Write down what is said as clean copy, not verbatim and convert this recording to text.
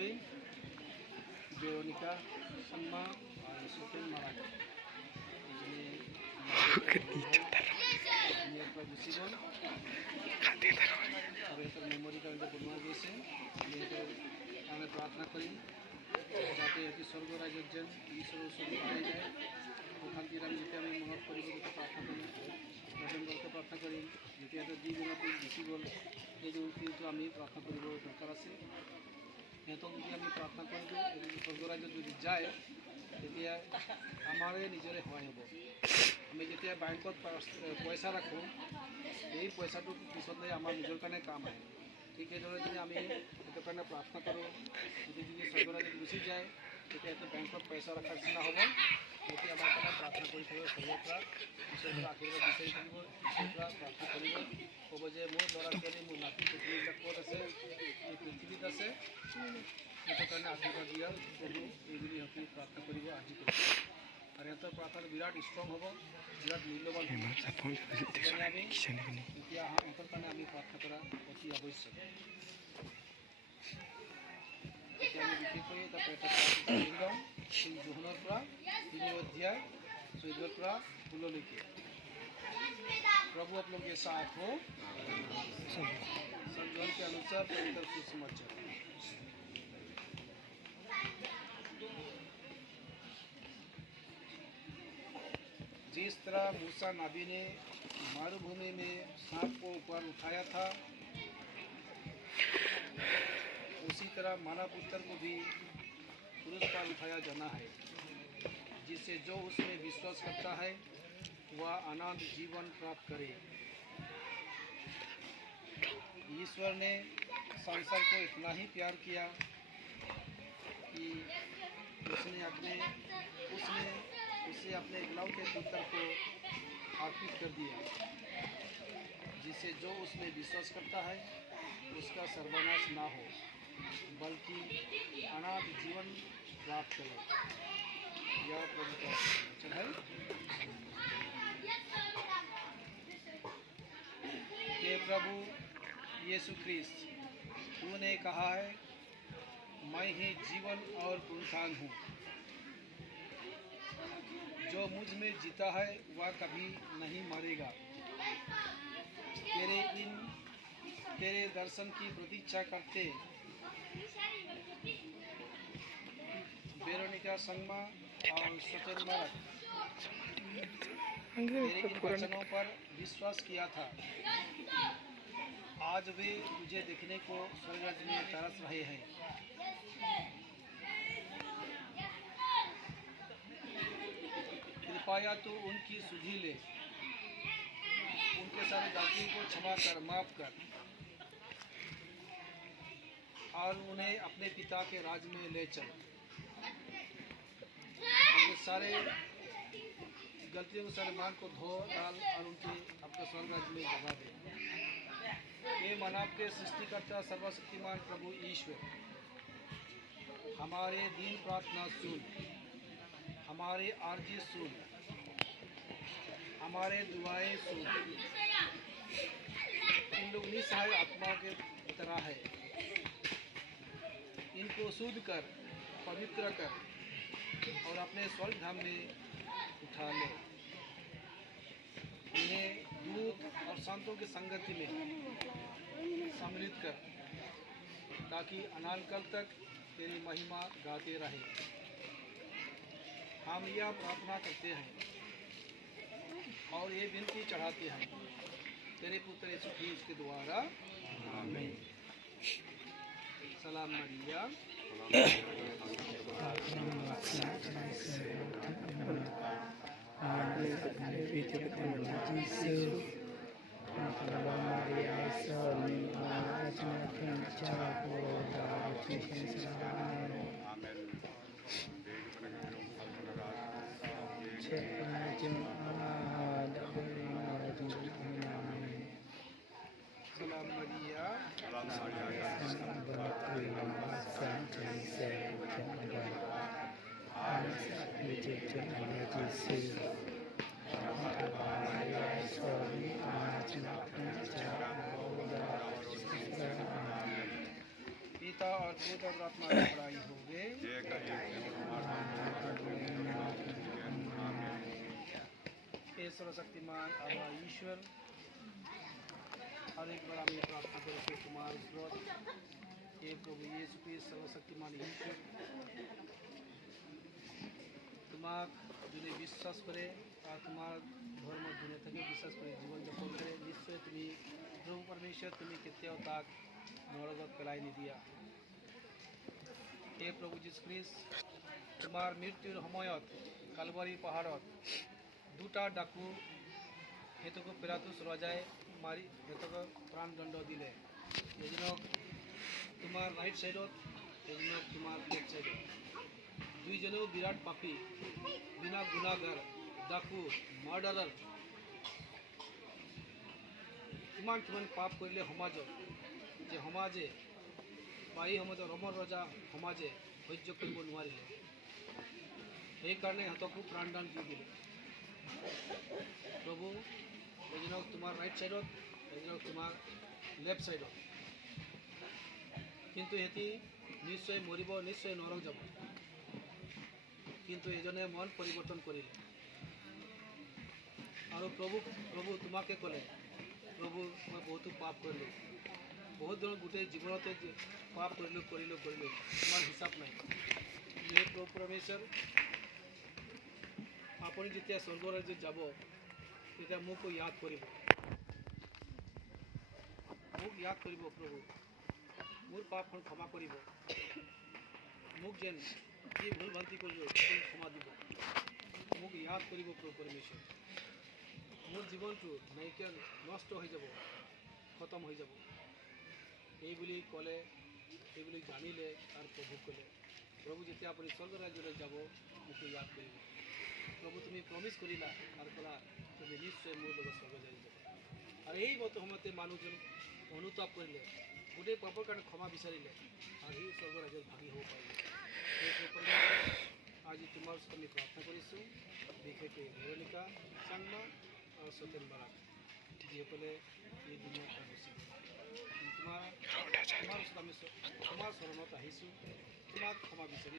Queen, Veronica, Sanma, और सुफिन मारा ini Busigon और ये मेमोरी का बनवा दिए आम प्रार्थना करें जाते अति स्वर्ग राज्य ईश्वर स्वर्ग जाए ओखान आम जो मन कर प्रार्थना करें नवेम्बर को प्रार्थना करें जो दी दिन गुसि गल ये क्योंकि आम प्रार्थना कर दरकार आसे সিহঁতক যদি আমি প্ৰাৰ্থনা কৰি দিওঁ স্বৰ্গৰাজ্যত যদি যায় তেতিয়া আমাৰে নিজৰে সহায় হ'ব। আমি যেতিয়া বেংকত পইচা ৰাখোঁ এই পইচাটো পিছলৈ আমাৰ নিজৰ কাৰণে কাম আহে। ঠিক সেইদৰে যদি আমি সেইটো কাৰণে প্ৰাৰ্থনা কৰোঁ যদি স্বৰ্গৰাজ্যত গুচি যায় তেতিয়া এইটো বেংকত পইচা ৰখাৰ নিচিনা হ'ব। তেতিয়া আমাৰ কাৰণে প্ৰাৰ্থনা কৰি থাকিব সবৰ পৰা ঈশ্বৰৰ পৰা আশীৰ্বাদ বিচাৰি থাকিব ঈশ্বৰৰ পৰা প্ৰাৰ্থনা কৰিব ক'ব যে মোৰ ল'ৰা ছোৱালী মোৰ নাতি পৃথিৱীবিলাক ক'ত আছে এই পৃথিৱীত আছে সেইটো কাৰণে আশীৰ্বাদ দিয়া প্ৰভু এইবুলি সিহঁতে প্ৰাৰ্থনা কৰিব আজি কৰিব আৰু সিহঁতৰ প্ৰাৰ্থনা বিৰাট ষ্ট্ৰং হ'ব বিৰাট মূল্যৱান হ'ব। আমি এতিয়া সিহঁতৰ কাৰণে আমি প্ৰাৰ্থনা কৰা অতি আৱশ্যক। এতিয়া আমি বিশেষকৈ তাতে এটা প্ৰাৰ্থনা সেই জোহনৰ পৰা 3 अध्याय 14 পৰা 16লৈকে। प्रभु आप लोग के साथ हो संजोन के अनुसार पवित्र सुसमाचार। जिस तरह मूसा नबी ने मरुभूमि में सांप को ऊपर उठाया था उसी तरह मानव पुत्र को भी क्रूस पर उठाया जाना है जिससे जो उसमें विश्वास करता है वह अनंत जीवन प्राप्त करे। ईश्वर ने संसार को इतना ही प्यार किया कि उसने उसे अपने इकलौते पुत्र को अर्पित कर दिया जिससे जो उसमें विश्वास करता है उसका सर्वनाश ना हो बल्कि अनंत जीवन प्राप्त करे। यह प्रभु का वचन है। हे प्रभु यीशु ख्रिस्त तूने कहा है मैं ही जीवन और पुनरुत्थान हूँ जो मुझ में जीता है वह कभी नहीं मरेगा। तेरे दर्शन की प्रतीक्षा करते वेरोनिका संगमा और सुचन मारक तेरे इन वचनों पर विश्वास किया था। आज वे तुझे देखने को स्वर्ग में तरस रहे हैं। कृपया तो उनकी सुधि ले उनके सारे गलतियों को क्षमा कर माफ कर और उन्हें अपने पिता के राज में ले चल। उनके सारे गलतियों के सारे मान को धो डाल और उनके अपने स्वर्ग राज्य में जगा दे। ये मानव के सृष्टिकर्ता सर्वशक्तिमान प्रभु ईश्वर हमारे दीन प्रार्थना सुन हमारे आरजी सुन हमारे दुआएं सुन। इन लोग निसहाय आत्मा के तरह है इनको शुद्ध कर पवित्र कर और अपने स्वर्ग धाम में उठा ले। इन्हें दूत और संतों की संगति में सम्मिलित कर ताकि अनंत काल तक तेरी महिमा गाते रहे। हम यह प्रार्थना करते हैं और ये विनती चढ़ाते हैं तेरे पुत्र यीशु ख्रीस्त के द्वारा आमीन। सलाम मरिया Salam Maria. पिता और पुत्र और आत्मा बड़ाई होवे। हे सर्वशक्तिमान आबा ईश्वर, हर एक बार हमें प्रार्थना करें तुम्हारे स्रोत हे प्रभु यीशु ख्रिस्ट सर्वशक्तिमान ईश्वर, তোমাক যদি বিশ্বাস করে আর তোমার ধর্ম দিনে থেকে বিশ্বাস করে জীবনযাপন করে নিশ্চয় তুমি প্রভু পরমেশ্বর তুমি কেতিয়াও তাক নৰকত পেলাই নিদিয়া। হে প্ৰভু যীশু খ্ৰীষ্ট, তোমাৰ মৃত্যুৰ সময়ত কালবাৰী পাহাৰত দুটা ডাকু সিহঁতকো পিলাতুছ ৰজাই মাৰি সিহঁতক প্ৰাণদণ্ড দিলে, এজনক তোমাৰ ৰাইট ছাইডত, এজনক তোমাৰ লেফ্ট ছাইডত। দুইজনেও বিৰাট পাপী, বিনা গুণাগাৰ, ডাকু, মাৰ্ডাৰাৰ। কিমান কিমান পাপ কৰিলে সমাজত, যে সমাজে বা এই সমাজৰ ৰমৰ ৰজা সমাজে সহ্য কৰিব নোৱাৰিলে, সেইকাৰণে সিহঁতকো প্ৰাণদান দি দিলে। প্ৰভু এজনক তোমাৰ ৰাইট ছাইডত, এজনক তোমাৰ লেফ্ট ছাইডত, কিন্তু সিহঁতি নিশ্চয় মৰিব, নিশ্চয় নৰক যাব। কিন্তু এজনে মন পৰিৱৰ্তন কৰিলে আৰু প্ৰভু তোমাকে ক'লে, প্ৰভু মই বহুতো পাপ কৰিলোঁ, বহুত ধৰণৰ গোটেই জীৱনতে পাপ কৰিলোঁ তোমাৰ হিচাপ নাই। হে প্ৰভু পৰমেশ্বৰ, আপুনি যেতিয়া স্বৰ্গ ৰাজ্যত যাব তেতিয়া মোকো ইয়াদ কৰিব, প্ৰভু মোৰ পাপখন ক্ষমা কৰিব, মোক যেন যি ভুল ভ্ৰান্তি কৰিলোঁ ক্ষমা দিব, মোক ইয়াদ কৰিব প্ৰভু পৰমেশ্বৰ। মোৰ জীৱনটো নাইকিয়া নষ্ট হৈ যাব, খতম হৈ যাব। এইবুলি ক'লে, এইবুলি জানিলে আৰু প্ৰভু ক'লে, প্ৰভু যেতিয়া আপুনি স্বৰ্গ ৰাজ্যলৈ যাব মোকো ইয়াদ কৰিব। প্ৰভু তুমি প্ৰমিছ কৰিলা আৰু ক'লা তুমি নিশ্চয় মোৰ লগত স্বৰ্গ ৰাজ্যলৈ যাবা। আৰু এই সময়তে মানুহজন অনুতাপ কৰিলে, গোটেই পাপৰ কাৰণে ক্ষমা বিচাৰিলে আৰু সেই স্বৰ্গ ৰাজ্যত ভাগি হ'ব পাৰিলে। আজি তোমাৰ ওচৰত আমি প্ৰাৰ্থনা কৰিছোঁ, বিশেষকৈ ভেৰনিকা, চাংমা আৰু সত্যেন বাৰাক, যিসকলে এই দুনিয়াৰ পৰা গুচি গ'ল। তোমাৰ ওচৰত আমি তোমাৰ চৰণত আহিছোঁ, তোমাক ক্ষমা বিচাৰি